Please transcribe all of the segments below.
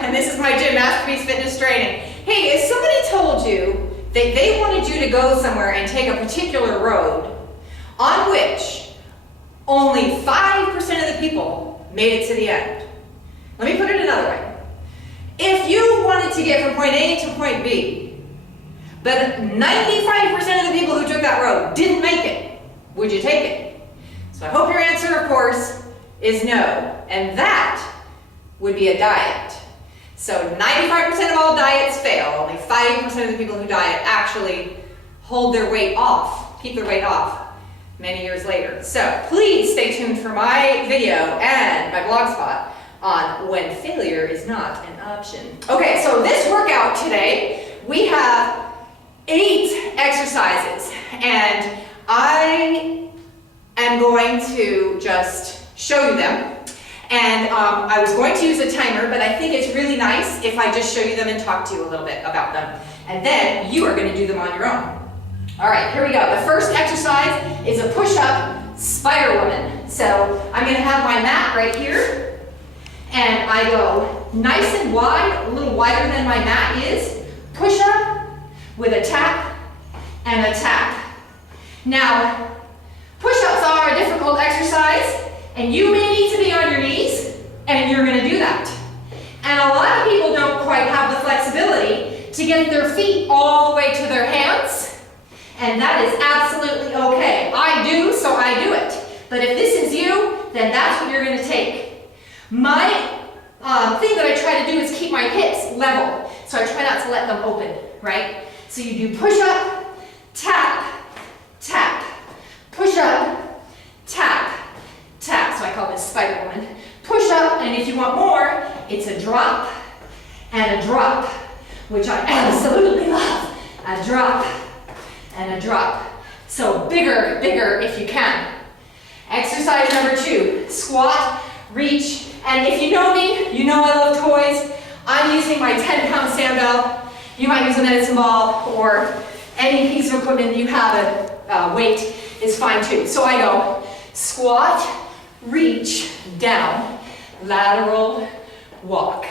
and this is my gym, Masterpiece Fitness Training. Hey, if somebody told you that they wanted you to go somewhere and take a particular road on which only 5% of the people made it to the end. Let me put it another way. If you wanted to get from point A to point B, but 95% of the people who took that road didn't make it, would you take it? So I hope your answer, of course, is no. And that would be a diet. So 95% of all diets fail. Only 5% of the people who diet actually hold their weight off, keep their weight off many years later. So please stay tuned for my video and my blog spot on when failure is not an option. Okay, so this workout today, we have 8 exercises, and I am going to just show you them. And I was going to use a timer, but I think it's really nice if I just show you them and talk to you a little bit about them. And then you are going to do them on your own. All right, here we go. The first exercise is a push-up Spider Woman. So I'm going to have my mat right here, and I go nice and wide, a little wider than my mat is. Push up with a tap and a tap. Now, push-ups are a difficult exercise, and you may need to be on your knees, and you're going to do that. And a lot of people don't quite have the flexibility to get their feet all the way to their hands, and that is absolutely okay. I do, so I do it. But if this is you, then that's what you're going to take. My thing that I try to do is keep my hips level, so I try not to let them open, right? So you do push up, tap, tap, push up, tap, tap. So I call this Spider Woman. Push up, and if you want more, it's a drop and a drop, which I absolutely love. A drop and a drop. So bigger, bigger if you can. Exercise number 2, squat, reach, and if you know me, you know I love toys. I'm using my 10-pound stand bell. You might use a medicine ball, or any piece of equipment you have a weight is fine too. So I go squat, reach, down, lateral, walk,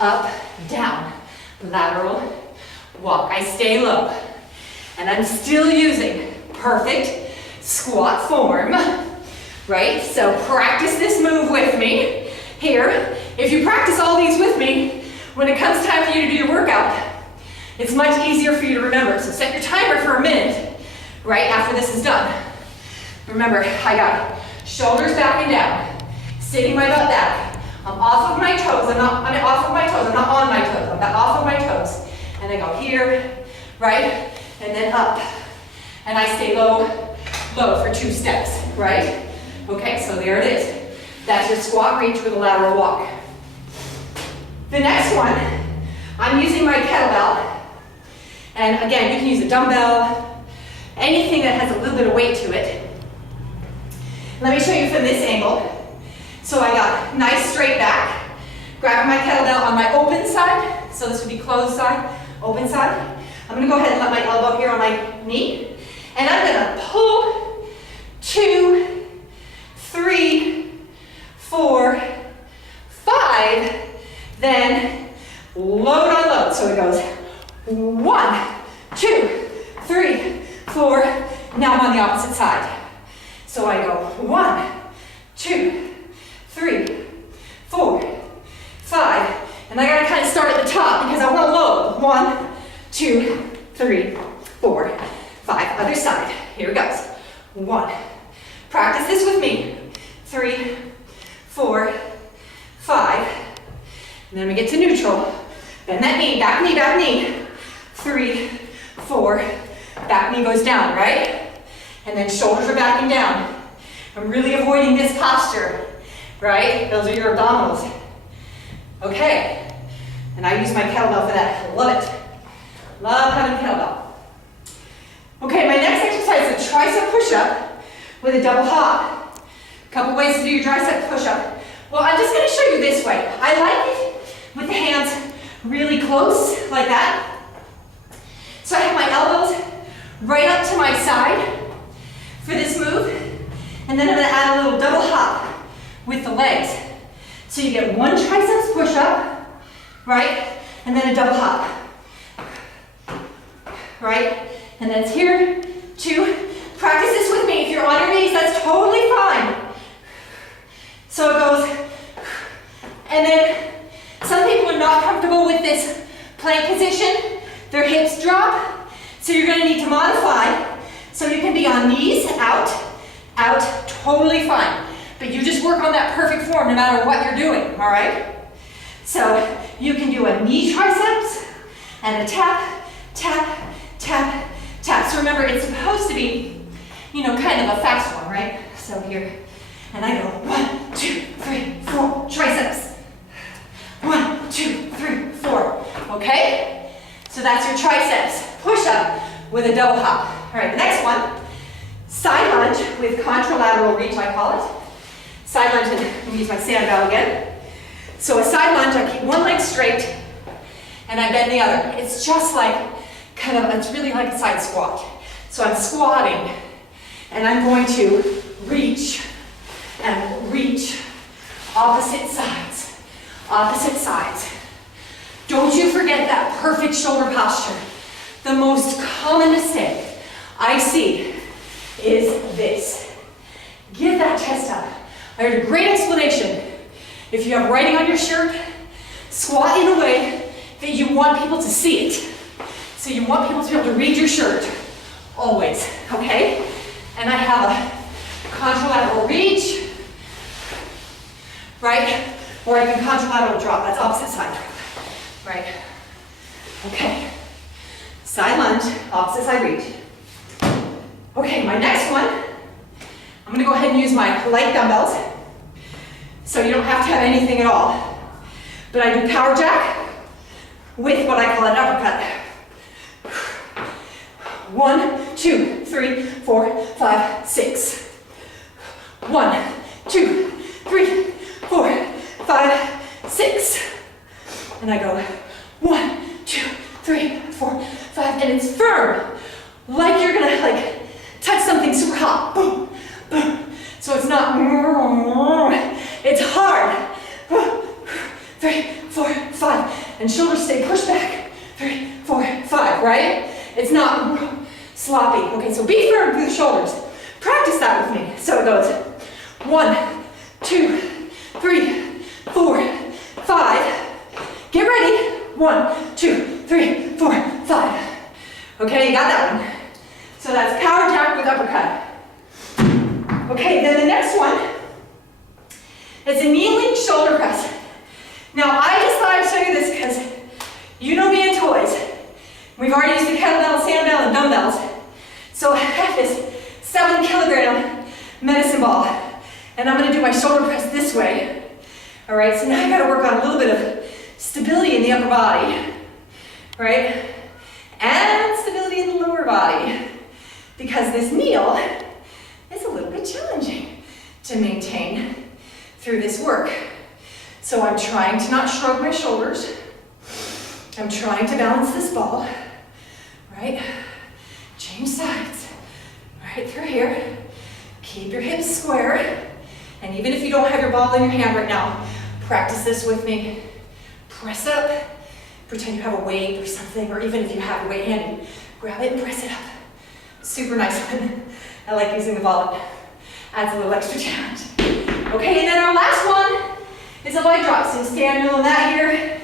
up, down, lateral, walk. I stay low, and I'm still using perfect squat form, right? So practice this move with me here. If you practice all these with me, when it comes time for you to do your workout, it's much easier for you to remember. So set your timer for a minute, right after this is done. Remember, I got shoulders back and down, sitting my butt back. I'm off of my toes. I'm not on my toes. I'm off of my toes. And I go here, right, and then up. And I stay low, low for 2 steps, right? Okay, so there it is. That's your squat reach with a lateral walk. The next one, I'm using my kettlebell. And again, you can use a dumbbell, anything that has a little bit of weight to it. Let me show you from this angle. So I got nice straight back, grabbing my kettlebell on my open side. So this would be closed side, open side. I'm gonna go ahead and let my elbow here on my knee. And I'm gonna pull 2, 3, 4, 5, then load on load. So it goes 1, 2, 3, 4. Now I'm on the opposite side. So I go 1, 2, 3, 4, 5. And I gotta kind of start at the top because I want to load. 1, 2, 3, 4, 5. Other side. Here it goes. 1. Practice this with me. 3, 4, 5. And then we get to neutral. Bend that knee, back knee, back knee. 3, 4, back knee goes down, right? And then shoulders are backing down. I'm really avoiding this posture, right? Those are your abdominals. Okay. And I use my kettlebell for that. Love it. Love having kettlebell. Okay, my next exercise is a tricep push-up with a double hop. A couple ways to do your tricep push-up. Well, I'm just going to show you this way. I like it with the hands really close, like that. So I have my elbows right up to my side for this move. And then I'm going to add a little double hop with the legs. So you get 1 triceps push-up, right? And then a double hop, right? And then it's here, 2. Practice this with me. If you're on your knees, that's totally fine. So it goes, and then some people are not comfortable with this plank position. Their hips drop, so you're going to need to modify. So you can be on knees, out, totally fine. But you just work on that perfect form no matter what you're doing, all right? So you can do a knee triceps and a tap, tap, tap, tap. So remember, it's supposed to be, you know, kind of a fast one, right? So here, and I go 1, 2, 3, 4, triceps. 1, 2, 3, 4, okay? So that's your triceps push-up with a double hop. All right, the next one, side lunge with contralateral reach, I call it. Side lunge, and I'm gonna use my sandbell again. So a side lunge, I keep one leg straight, and I bend the other. It's just like, it's really like a side squat. So I'm squatting, and I'm going to reach and reach, opposite sides, opposite sides. Don't you forget that perfect shoulder posture. The most common mistake I see is this. Give that chest up. I heard a great explanation. If you have writing on your shirt, squat in a way that you want people to see it. So you want people to be able to read your shirt, always, okay? And I have a contralateral reach, right? Or I can contralateral drop, that's opposite side, right? Okay, side lunge, opposite side reach. Okay, my next one, I'm gonna go ahead and use my light dumbbells. So you don't have to have anything at all. But I do power jack with what I call an uppercut. 1, 2, 3, 4, 5, 6. 1, 2, 3, 4, 5, 6. And I go 1, 2, 3, 4, 5, and it's firm. Like you're gonna touch something super hot. Boom, boom. So it's not, it's hard. 3, 4, 5. And shoulders stay pushed back. 3, 4, 5, right? It's not sloppy. Okay, so be firm through the shoulders. Practice that with me. So it goes 1, 2, 3, 4, 5. Get ready. 1, 2, 3, 4, 5. Okay, you got that one. So that's power jack with uppercut. Okay, then the next one is a kneeling shoulder press. Now, I just thought I'd show you this because you know me and toys. We've already used the kettlebell, sandbell, and dumbbells. So I have this 7-kilogram medicine ball, and I'm going to do my shoulder press this way. All right, so now I got to work on a little bit of stability in the upper body, right? And stability in the lower body, because this kneel is a little bit challenging to maintain through this work. So I'm trying to not shrug my shoulders. I'm trying to balance this ball, right? Change sides, right through here. Keep your hips square. And even if you don't have your ball in your hand right now, practice this with me. Press up, pretend you have a weight or something, or even if you have a weight handy, grab it and press it up. Super nice one. I like using the ball. It adds a little extra challenge. Okay, and then our last one is a leg drop. So stand middle of that here.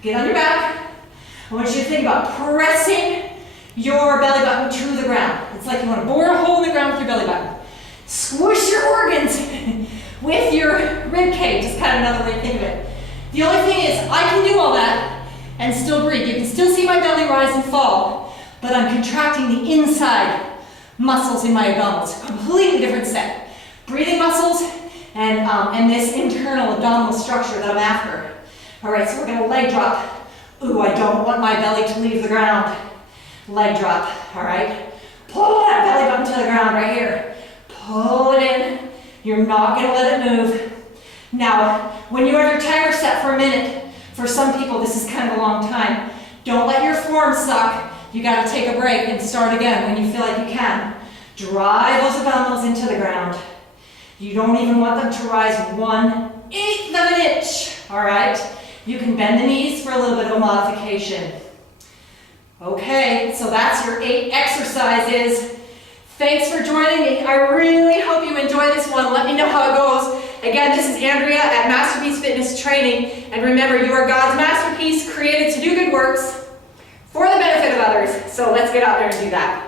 Get on your back. I want you to think about pressing your belly button to the ground. It's like you want to bore a hole in the ground with your belly button. Squish your organs with your rib cage. Is kind of another way to think of it. The only thing is, I can do all that and still breathe. You can still see my belly rise and fall, but I'm contracting the inside muscles in my abdominals. Completely different set. Breathing muscles and this internal abdominal structure that I'm after. All right, so we're gonna leg drop. Ooh, I don't want my belly to leave the ground. Leg drop, all right? Pull that belly button to the ground right here. Pull it in. You're not gonna let it move. Now, when you have your timer set for a minute, for some people this is kind of a long time, don't let your form suck. You gotta take a break and start again when you feel like you can. Drive those abdominals into the ground. You don't even want them to rise 1/8 of an inch, all right? You can bend the knees for a little bit of a modification. Okay, so that's your 8 exercises. Thanks for joining me. I really hope you enjoy this one. Let me know how it goes. Again, this is Andrea at Masterpiece Fitness Training. And remember, you are God's masterpiece, created to do good works for the benefit of others. So let's get out there and do that.